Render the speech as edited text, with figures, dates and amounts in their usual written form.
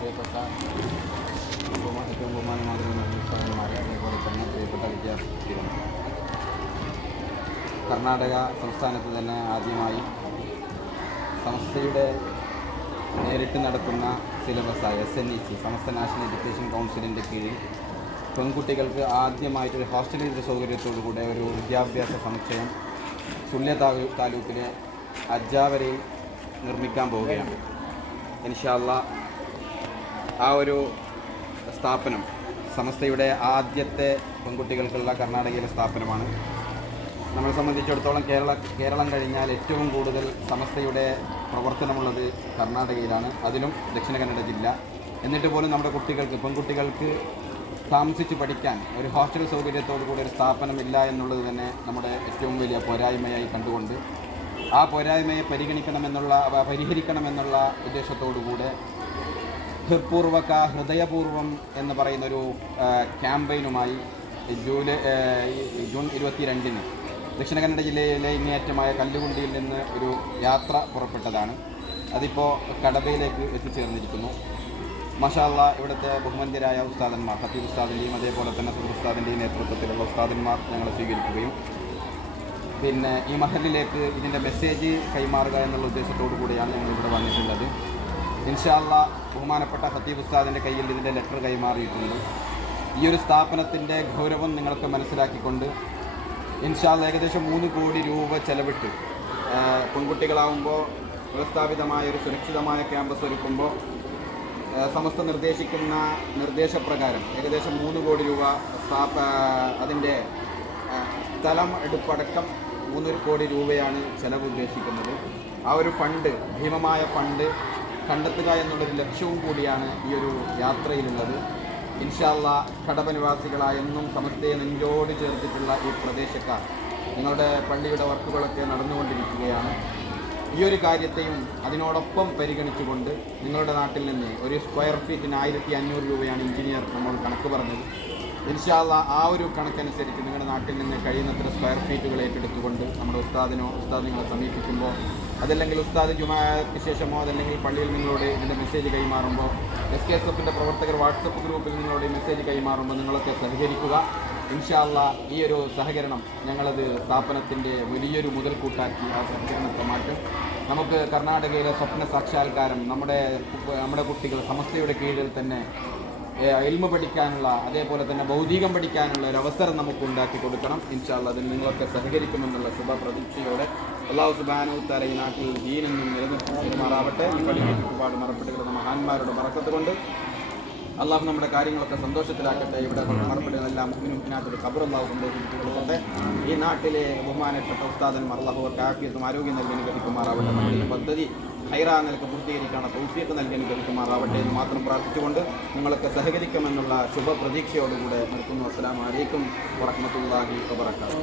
പ്രിയപ്പെട്ട ഏറ്റവും ബഹുമാനമാകുന്ന ഉസ്താദന്മാരെ, അതേപോലെ തന്നെ പ്രിയപ്പെട്ട വിദ്യാർത്ഥികളും, കർണാടക സംസ്ഥാനത്ത് തന്നെ ആദ്യമായി സംസ്ഥയുടെ നേരിട്ട് നടക്കുന്ന സിലബസായ SNEC സമസ്ത നാഷണൽ എഡ്യൂക്കേഷൻ കൗൺസിലിൻ്റെ കീഴിൽ പെൺകുട്ടികൾക്ക് ആദ്യമായിട്ടൊരു ഹോസ്റ്റലിൻ്റെ സൗകര്യത്തോടുകൂടെ ഒരു വിദ്യാഭ്യാസ സമുച്ചയം സുല്യ താലൂക്കിലെ അജ്ജാവരയിൽ നിർമ്മിക്കാൻ പോവുകയാണ്. ഇൻഷാ അല്ലാഹ് ആ ഒരു സ്ഥാപനം സമസ്തയുടെ ആദ്യത്തെ പെൺകുട്ടികൾക്കുള്ള കർണാടകയിലെ സ്ഥാപനമാണ്. നമ്മളെ സംബന്ധിച്ചിടത്തോളം കേരളം കഴിഞ്ഞാൽ ഏറ്റവും കൂടുതൽ സമസ്തയുടെ പ്രവർത്തനമുള്ളത് കർണാടകയിലാണ്, അതിലും ദക്ഷിണ കന്നഡ ജില്ല. എന്നിട്ട് പോലും നമ്മുടെ പെൺകുട്ടികൾക്ക് താമസിച്ച് പഠിക്കാൻ ഒരു ഹോസ്റ്റൽ സൗകര്യത്തോടു കൂടി ഒരു സ്ഥാപനമില്ല എന്നുള്ളത് തന്നെ നമ്മുടെ ഏറ്റവും വലിയ പോരായ്മയായി കണ്ടുകൊണ്ട് ആ പോരായ്മയെ പരിഹരിക്കണമെന്നുള്ള ഉദ്ദേശത്തോടുകൂടെ ഹൃദയപൂർവം എന്ന് പറയുന്നൊരു ക്യാമ്പയിനുമായി ജൂൺ 22-ന് ദക്ഷിണ കന്നഡ ജില്ലയിലെ ഇങ്ങേയറ്റമായ കല്ലുകുണ്ടിയിൽ നിന്ന് ഒരു യാത്ര പുറപ്പെട്ടതാണ്. അതിപ്പോൾ കടബയിലേക്ക് എത്തിച്ചേർന്നിരിക്കുന്നു. മാഷാ അല്ലാഹ് ഇവിടുത്തെ ബഹുമാന്യരായ ഉസ്താദന്മാർ, ഖത്തീബ് ഉസ്താദിൻ്റെയും അതേപോലെ തന്നെ സുഹൃത്ത് ഉസ്താദിൻ്റെയും നേതൃത്വത്തിലുള്ള ഉസ്താദന്മാർ ഞങ്ങളെ സ്വീകരിക്കുകയും പിന്നെ ഈ മഹലിലേക്ക് ഇതിൻ്റെ മെസ്സേജ് കൈമാറുക എന്നുള്ള ഉദ്ദേശത്തോടു കൂടിയാണ് ഞങ്ങളിവിടെ വന്നിട്ടുള്ളത്. ഇൻഷാ അല്ലാഹ് ബഹുമാനപ്പെട്ട ഖത്തീബ് ഉസ്താദിൻ്റെ കയ്യിൽ ഇതിൻ്റെ ലെറ്റർ കൈമാറിയിട്ടുണ്ട്. ഈ ഒരു സ്ഥാപനത്തിൻ്റെ ഗൗരവം നിങ്ങൾക്ക് മനസ്സിലാക്കിക്കൊണ്ട് ഇൻഷാ അല്ലാഹ് ഏകദേശം 3 കോടി രൂപ ചെലവിട്ട് പെൺകുട്ടികളാവുമ്പോൾ വ്യവസ്ഥാപിതമായ ഒരു സുരക്ഷിതമായ ക്യാമ്പസ് ഒരുക്കുമ്പോൾ സമസ്ത നിർദ്ദേശിക്കുന്ന നിർദ്ദേശപ്രകാരം ഏകദേശം 3 കോടി രൂപ അതിൻ്റെ സ്ഥലം എടുപ്പടക്കം 3 കോടി രൂപയാണ് ചെലവ് ഉദ്ദേശിക്കുന്നത്. ആ ഒരു ഫണ്ട്, ഭീമമായ ഫണ്ട് കണ്ടെത്തുക എന്നുള്ളൊരു ലക്ഷ്യവും കൂടിയാണ് ഈ ഒരു യാത്രയിലുള്ളത്. ഇൻഷാ അല്ലാഹ് കടബ നിവാസികളായ എന്നും സമസ്തയെ നെഞ്ചോട് ചേർത്തിട്ടുള്ള ഈ പ്രദേശക്കാർ നിങ്ങളുടെ പള്ളിയുടെ വർക്കുകളൊക്കെ നടന്നുകൊണ്ടിരിക്കുകയാണ്. ഈ ഒരു കാര്യത്തെയും അതിനോടൊപ്പം പരിഗണിച്ചുകൊണ്ട് നിങ്ങളുടെ നാട്ടിൽ നിന്ന് ഒരു സ്ക്വയർ ഫീറ്റിന് 1500 രൂപയാണ് എഞ്ചിനീയർ നമ്മൾ കണക്ക് പറഞ്ഞത്. ഇൻഷാ അല്ലാഹ് ആ ഒരു കണക്കനുസരിച്ച് നിങ്ങളുടെ നാട്ടിൽ നിന്ന് കഴിയുന്നത്ര സ്ക്വയർ ഫീറ്റുകൾ ഏറ്റെടുത്തുകൊണ്ട് നമ്മുടെ ഉസ്താദ് നിങ്ങളെ സമീപിക്കുമ്പോൾ, അതല്ലെങ്കിൽ ഉസ്താദ് ജുമാക്ക് ശേഷമോ അതല്ലെങ്കിൽ പള്ളിയിൽ നിങ്ങളോട് ഇതിൻ്റെ മെസ്സേജ് കൈമാറുമ്പോൾ, SKSFൻ്റെ പ്രവർത്തകർ വാട്സപ്പ് ഗ്രൂപ്പിൽ നിങ്ങളോട് മെസ്സേജ് കൈമാറുമ്പോൾ നിങ്ങളൊക്കെ സഹകരിക്കുക. ഇൻഷാ അല്ലാഹ് ഈ ഒരു സഹകരണം ഞങ്ങളത് സ്ഥാപനത്തിൻ്റെ വലിയൊരു മുതൽക്കൂട്ടാക്കി ആ സഹകരണത്തെ മാറ്റും. നമുക്ക് കർണാടകയിലെ സ്വപ്ന സാക്ഷാത്കാരം, നമ്മുടെ കുട്ടികൾ സമസ്തയുടെ കീഴിൽ തന്നെ ഇൽമ പഠിക്കാനുള്ള, അതേപോലെ തന്നെ ഭൗതികം പഠിക്കാനുള്ള ഒരു അവസരം നമുക്ക് ഉണ്ടാക്കി കൊടുക്കണം. ഇൻഷാ അല്ലാഹ് അതിന് നിങ്ങളൊക്കെ സഹകരിക്കുമെന്നുള്ള ശുഭപ്രതീക്ഷയോടെ അല്ലാഹു സുബ്ഹാനഹു വ തആല ഈ നാട്ടിൽ ദീനെന്നും നിലനിർത്തുമാറാവട്ടെ. ഈ പള്ളിയിലേക്ക് ഒരുപാട് മറപ്പെട്ടുകിടന്ന മഹാന്മാരുടെ ബറക്കത്ത് കൊണ്ട് അള്ളാഹു നമ്മുടെ കാര്യങ്ങളൊക്കെ സന്തോഷത്തിലാക്കട്ടെ. ഇവിടെ മറപ്പെടുന്ന എല്ലാ മുഅ്മിനീനാത്തൊരു ഖബർ അല്ലാഹു സന്തോഷിപ്പിച്ചു കൊടുക്കട്ടെ. ഈ നാട്ടിലെ ബഹുമാനപ്പെട്ട ഉസ്താദന്മാർ അല്ലാഹു അവർക്ക് ആഫിയത്തും ആരോഗ്യം നൽകി അനുഗ്രഹിക്കുമാറാവട്ടെ. നമ്മുടെ പദ്ധതി ഹൈറാ നിലക്ക് പൂർത്തീകരിക്കാനുള്ള തൗഫീഖ് നൽകി അനുഗ്രഹിക്കുമാറാവട്ടെ എന്ന് മാത്രം പ്രാർത്ഥിച്ചുകൊണ്ട് നിങ്ങളൊക്കെ സഹകരിക്കുമെന്നുള്ള ശുഭപ്രതീക്ഷയോടുകൂടെ നിർത്തുന്നു. അസ്സലാമു അലൈക്കും വറഹ്മത്തുള്ളാഹി വബറകാതുഹു.